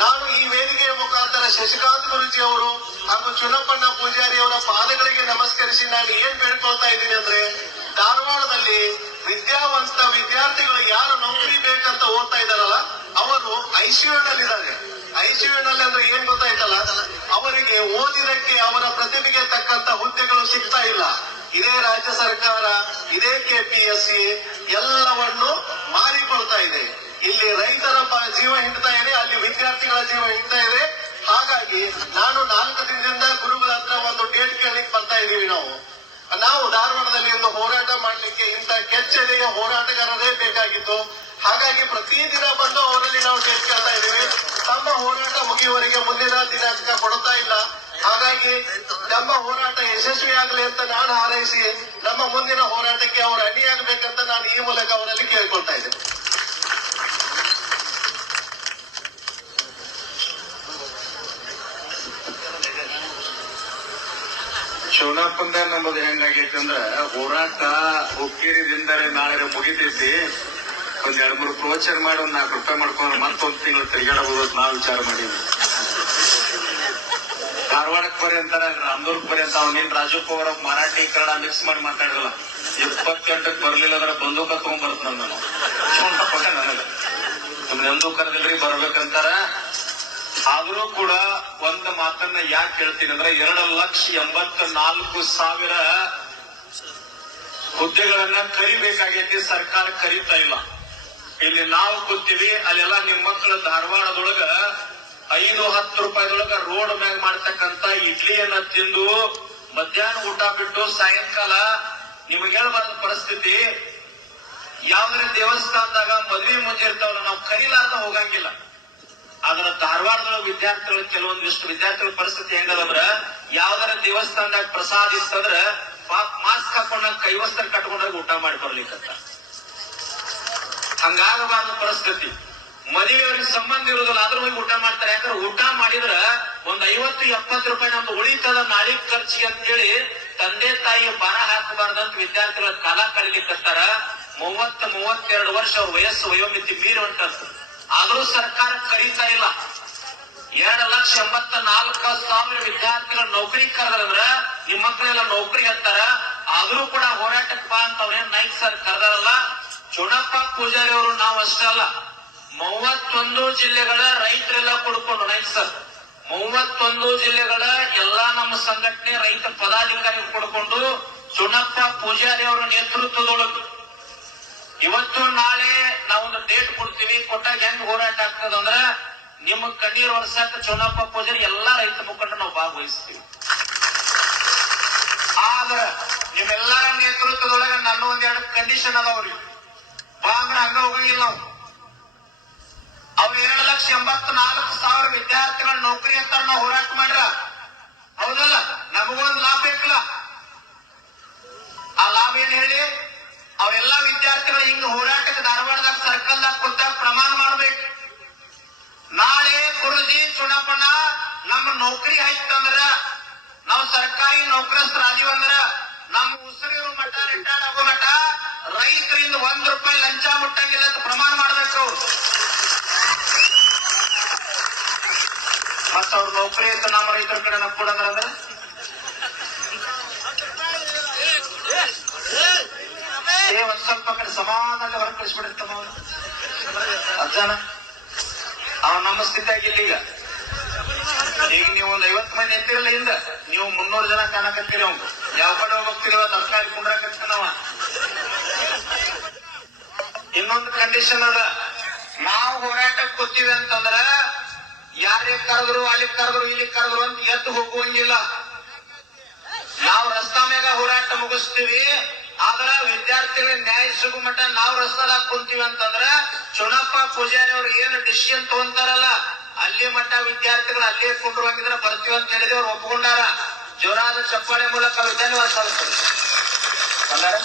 ನಾನು ಈ ವೇದಿಕೆಯ ಮುಖಾಂತರ ಶಶಿಕಾಂತ್ ಗುರೂಜಿ ಅವರು ಹಾಗೂ ಚುನಪ್ಪಣ್ಣ ಪೂಜಾರಿ ಅವರ ಪಾದಗಳಿಗೆ ನಮಸ್ಕರಿಸಿ ನಾನು ಏನ್ ಬೇಡ್ಕೊಳ್ತಾ ಇದ್ದೀನಿ ಅಂದ್ರೆ, ಧಾರವಾಡದಲ್ಲಿ ವಿದ್ಯಾವಂತ ವಿದ್ಯಾರ್ಥಿಗಳು ಯಾರು ನೌಕರಿ ಬೇಕಂತ ಓದ್ತಾ ಇದಾರಲ್ಲ ಅವರು ಐಸಿಯುನಲ್ಲಿದ್ದಾರೆ. ಐಸಿಯುನಲ್ಲಿ ಅಂದ್ರೆ ಏನ್ ಗೊತ್ತಾಯ್ತಲ್ಲ, ಅವರಿಗೆ ಓದಿದಕ್ಕೆ ಅವರ ಪ್ರತಿಭೆಗೆ ತಕ್ಕಂತ ಹುದ್ದೆಗಳು ಸಿಗ್ತಾ ಇಲ್ಲ. ಇದೇ ರಾಜ್ಯ ಸರ್ಕಾರ, ಇದೇ ಕೆಪಿಎಸ್ಸಿ ಎಲ್ಲವನ್ನು ಮಾರಿಕೊಳ್ತಾ ಇದೆ. ಇಲ್ಲಿ ರೈತರ ಜೀವ ಹಿಂಡ್ತಾ ಇದೆ, ಅಲ್ಲಿ ವಿದ್ಯಾರ್ಥಿಗಳ ಜೀವ ಹಿಂಡ್ತಾ ಇದೆ. ಹಾಗಾಗಿ ನಾನು 4 ದಿನದಿಂದ ಗುರುಗಳ ಹತ್ರ ಒಂದು ಡೇಟ್ ಕೇಳಲಿಕ್ಕೆ ಬರ್ತಾ ಇದೀವಿ. ನಾವು ಧಾರವಾಡದಲ್ಲಿ ಒಂದು ಹೋರಾಟ ಮಾಡ್ಲಿಕ್ಕೆ ಇಂಥ ಕೆಚ್ಚೆದೆಯ ಹೋರಾಟಗಾರರೇ ಬೇಕಾಗಿತ್ತು. ಹಾಗಾಗಿ ಪ್ರತಿದಿನ ಬಂದು ಅವರಲ್ಲಿ ನಾವು ಡೇಟ್ ಕೇಳ್ತಾ ಇದ್ದೀವಿ. ತಮ್ಮ ಹೋರಾಟ ಮುಗಿಯುವವರೆಗೆ ಮುಂದಿನ ದಿನಾಂಕ ಕೊಡ್ತಾ ಇಲ್ಲ. ಹಾಗಾಗಿ ನಮ್ಮ ಹೋರಾಟ ಯಶಸ್ವಿಯಾಗಲಿ ಅಂತ ನಾನು ಹಾರೈಸಿ ನಮ್ಮ ಮುಂದಿನ ಹೋರಾಟಕ್ಕೆ ಅವರು ಅಣಿಯಾಗಬೇಕಂತ ನಾನು ಈ ಮೂಲಕ ಅವರಲ್ಲಿ ಕೇಳ್ಕೊಳ್ತಾ ಇದ್ದೇನೆ. ಶಿವನಪ್ಪಂದ ನಮ್ಮದು ಹೆಂಗಾಗೈತಿ ಅಂದ್ರ, ಹೋರಾಟ ಹುಕ್ಕೇರಿದಿಂದರೆ ನಾಳೆ ಮುಗಿತೈತಿ, ಒಂದ್ 2-3 ಪ್ರವಚನ ಮಾಡಿ ಒಂದ್ 4 ರೂಪಾಯಿ ಮಾಡ್ಕೊಂಡ್ರೆ ಮತ್ತೊಂದ್ ತಿಂಗಳು ತಿರುಗಾಡಬಹುದು ಅಂತ ನಾವು ವಿಚಾರ ಮಾಡೀವಿ. ಧಾರವಾಡಕ್ಕೆ ಬರೀ ಅಂತಾರ, ರಾಮದುರ್ಗ್ ಬರೀ ಅಂತ. ಅವನೇನ್ ರಾಜಪ್ಪ ಅವರ ಮರಾಠಿ ಕನ್ನಡ ಮಿಕ್ಸ್ ಮಾಡಿ ಮಾತಾಡಲ್ಲ. 28ಕ್ಕೆ ಬರ್ಲಿಲ್ಲ ಅಂದ್ರೆ ಬಂದೂಕ ತಗೊಂಡ್ ಬರ್ತನ ನಾನು. ನನಗ ನಮ್ದು ಎಂದೂ ಕರೆದಿಲ್ರಿ ಬರ್ಬೇಕಂತಾರ. ಆದ್ರೂ ಕೂಡ ಒಂದ್ ಮಾತನ್ನ ಯಾಕೆ ಹೇಳ್ತೀನಿ ಅಂದ್ರೆ, 2,84,000 ಹುದ್ದೆಗಳನ್ನ ಕರಿಬೇಕಾಗೈತಿ, ಸರ್ಕಾರ ಕರೀತಾ ಇಲ್ಲ. ಇಲ್ಲಿ ನಾವು ಕೂತೀವಿ, ಅಲ್ಲೆಲ್ಲ ನಿಮ್ಮ ಮಕ್ಕಳು ಧಾರವಾಡದೊಳಗ 5-10 ರೂಪಾಯಿದೊಳಗ ರೋಡ್ ಮ್ಯಾಗ ಮಾಡ್ತಕ್ಕಂತ ಇಡ್ಲಿಯನ್ನ ತಿಂದು ಮಧ್ಯಾಹ್ನ ಊಟ ಬಿಟ್ಟು ಸಾಯಂಕಾಲ ನಿಮಗೆ ಹೇಳ್ಬಾರ್ದ ಪರಿಸ್ಥಿತಿ. ಯಾವ್ದ್ರ ದೇವಸ್ಥಾನದಾಗ ಮದ್ವಿ ಮುಂಜೆ ಇರ್ತಾವಲ್ಲ, ನಾವು ಕರೀಲಾರ್ದ ಹೋಗಂಗಿಲ್ಲ. ಆದ್ರ ಧಾರವಾಡದೊಳಗ ವಿದ್ಯಾರ್ಥಿಗಳು, ಕೆಲವೊಂದಿಷ್ಟು ವಿದ್ಯಾರ್ಥಿಗಳ ಪರಿಸ್ಥಿತಿ ಹೆಂಗದಂದ್ರ, ಯಾವ್ದಾರ ದೇವಸ್ಥಾನದಾಗ ಪ್ರಸಾದ ಇತ್ತಂದ್ರ ಮಾಸ್ಕ್ ಹಾಕೊಂಡಾಗ ಕೈವಸ್ತ್ರ ಕಟ್ಕೊಂಡಾಗ ಊಟ ಮಾಡಿ ಬರ್ಲಿಕ್ಕಂತ. ಹಂಗಾಗಬಾರ್ದು ಪರಿಸ್ಥಿತಿ. ಮದುವೆಯವ್ರಿಗೆ ಸಂಬಂಧ ಇರುವುದಿಲ್ಲ, ಆದ್ರೂ ಹೋಗಿ ಊಟ ಮಾಡ್ತಾರೆ. ಯಾಕಂದ್ರೆ ಊಟ ಮಾಡಿದ್ರ ಒಂದ್ 50-70 ರೂಪಾಯಿ ನಮ್ದು ಉಳಿತದ ನಾಳೆ ಖರ್ಚಿಗೆ ಅಂತ ಹೇಳಿ ತಂದೆ ತಾಯಿ ಭಾರ ಹಾಕಬಾರ್ದಂತ ವಿದ್ಯಾರ್ಥಿಗಳ ಕಾಲ ಕಳಿಲಿಕ್ಕತ್ತಾರ. 30-32 ವರ್ಷ ಅವ್ರ ವಯೋಮಿತಿ ಮೀರಿ ಹೊಂಟದ್ದು. ಆದ್ರೂ ಸರ್ಕಾರ ಕರೀತಾ ಇಲ್ಲ. 2,84,000 ವಿದ್ಯಾರ್ಥಿಗಳ ನೌಕರಿ ಕರೆದ್ರಂದ್ರ ನಿಮ್ ಮಕ್ಕಳೆಲ್ಲ ನೌಕರಿ ಹತ್ತಾರ. ಆದ್ರೂ ಕೂಡ ಹೋರಾಟಕ್ಕೆ ಬಾ ಅಂತ ಅವ್ರೇನ್ ನಾಯ್ಕ ಸರ್ ಕರೆದಾರಲ್ಲ. ಚುನಪ್ಪ ಪೂಜಾರಿ ಅವರು ನಾವು ಅಷ್ಟೇ ಅಲ್ಲ, 31 ಜಿಲ್ಲೆಗಳ ರೈತರೆಲ್ಲ ಕುಡ್ಕೊಂಡು, ನಾಯ್ಕ ಸರ್ 31 ಜಿಲ್ಲೆಗಳ ಎಲ್ಲಾ ನಮ್ಮ ಸಂಘಟನೆ ರೈತ ಪದಾಧಿಕಾರಿಗಳು ಕೊಡ್ಕೊಂಡು ಚುನಪ್ಪ ಪೂಜಾರಿ ಅವರ ನೇತೃತ್ವದೊಳಗೆ ಇವತ್ತು ನಾಳೆ ನಾವೊಂದು ಡೇಟ್ ಕೊಡ್ತೀವಿ. ಕೊಟ್ಟಾಗ ಹೆಂಗ್ ಹೋರಾಟ ಆಗ್ತದಂದ್ರ, ನಿಮ್ಮ ಕಣ್ಣೀರ್ ಒರೆಸಾಕ ಚುನಪ್ಪ ಪೂಜಾರಿ ಎಲ್ಲಾ ರೈತ ಮುಖಂಡರು ನಾವು ಭಾಗವಹಿಸ್ತೀವಿ. ಆದ್ರ ನಿಮ್ಮೆಲ್ಲರ ನೇತೃತ್ವದೊಳಗೆ ನನ್ನ 1-2 ಕಂಡೀಷನ್ ಅದಾವ್ರಿ. ಬಾ ಅಂದ್ರೆ ಹಂಗ ಹೋಗಂಗಿಲ್ಲ ನಾವು. ಅವ್ರು 2,84,000 ವಿದ್ಯಾರ್ಥಿಗಳ ನೌಕರಿ ಅಂತಾರ, ನಾವು ಹೋರಾಟ ಮಾಡ್ರ ಹೌದಲ್ಲ. ನಮಗೊಂದು ಲಾಭ ಬೇಕಲ್ಲ. ಆ ಲಾಭ ಏನ್ ಹೇಳಿ, ಅವರೆಲ್ಲಾ ವಿದ್ಯಾರ್ಥಿಗಳು ಹಿಂಗ ಹೋರಾಟಕ್ಕೆ ಧಾರವಾಡದಾಗ ಸರ್ಕಲ್ದಾಗ ಕೊಟ್ಟಾಗ ಪ್ರಮಾಣ ಮಾಡ್ಬೇಕು. ನಾಳೆ ಗುರುಜಿ ಚುನಪ್ಪಣ್ಣ ನಮ್ಮ ನೌಕರಿ ಆಯ್ತಂದ್ರ, ನಾವು ಸರ್ಕಾರಿ ನೌಕರಸ್ಥರಾದೀವಂದ್ರ ನಮ್ಮ ಉಸಿರಿರೋ ಮಠ ರಿಟೈರ್ಡ್ ಆಗೋ ಮಠ ರೈತರಿಂದ 1 ರೂಪಾಯಿ ಲಂಚ ಮುಟ್ಟಂಗಿಲ್ಲ ಅಂತ ಪ್ರಮಾಣ ಮಾಡ್ಬೇಕು ಅವ್ರು. ಮತ್ತ ಅವ್ರ ನೌಕರಿ ಅಂತ ನಮ್ಮ ರೈತರ ಕಡೆ ನಾವು ಕೊಡಂದ್ರ ಒಂದ್ ಸ್ವಲ್ಪ ಕಡೆ ಸಮಾಧಾನ ಹೊರ ಕಳಿಸ್ಬಿಡಿರ್ತಮ್ಮ ಅವನು ಅಜ್ಜಾನ. ಅವ ನಮ್ಮ ಸ್ಥಿತಿ ಆಗಿಲ್ಲ. ಈಗ ನೀವು ಒಂದ್ 50 ಮಂದಿ ನಿಂತಿರಲ್ಲ ಹಿಂದ, ನೀವು 300 ಜನ ಕಾಣಕತ್ತೀರಿ. ಅವ್ನು ಯಾವ ಕಡೆ ಹೋಗ್ತೀರಿ ತರಕಾರಿ ಕುಂಡ್ರಾಕತ್ತಾನವ. ಇನ್ನೊಂದು ಕಂಡೀಷನ್ ಅದ, ನಾವು ಹೋರಾಟಕ್ಕೆ ಕೂತೀವಿ ಅಂತಂದ್ರ ಯಾರೇ ಕರೆದ್ರು ಅಲ್ಲಿ ಕರೆದ್ರು ಇಲ್ಲಿ ಕರೆದ್ರು ಅಂತ ಎದ್ದು ಹೋಗುವಂಗಿಲ್ಲ. ನಾವು ರಸ್ತಾ ಮ್ಯಾಗ ಹೋರಾಟ ಮುಗಿಸ್ತೀವಿ. ಆದ್ರ ವಿದ್ಯಾರ್ಥಿಗಳಿಗೆ ನ್ಯಾಯ ಸಿಗೋ ಮಟ್ಟ ನಾವು ರಸ್ತಾದಾಗ ಕುಂತೀವಿ ಅಂತಂದ್ರ ಚುನಪ್ಪ ಪೂಜಾರಿ ಅವ್ರು ಏನು ಡಿಸಿಷನ್ ತಗೊಂತಾರಲ್ಲ ಅಲ್ಲಿ ಮಟ್ಟ ವಿದ್ಯಾರ್ಥಿಗಳು ಅಲ್ಲೇ ಕುಂಡ್ರುವಂಗಿದ್ರೆ ಬರ್ತೀವಿ ಅಂತ ಹೇಳಿದ್ರೆ ಅವ್ರು ಒಪ್ಕೊಂಡಾರ. ಜೋರಾದ ಚಪ್ಪಾಳೆ ಮೂಲಕ ವಿಧಾನ ಬಂದಾರ.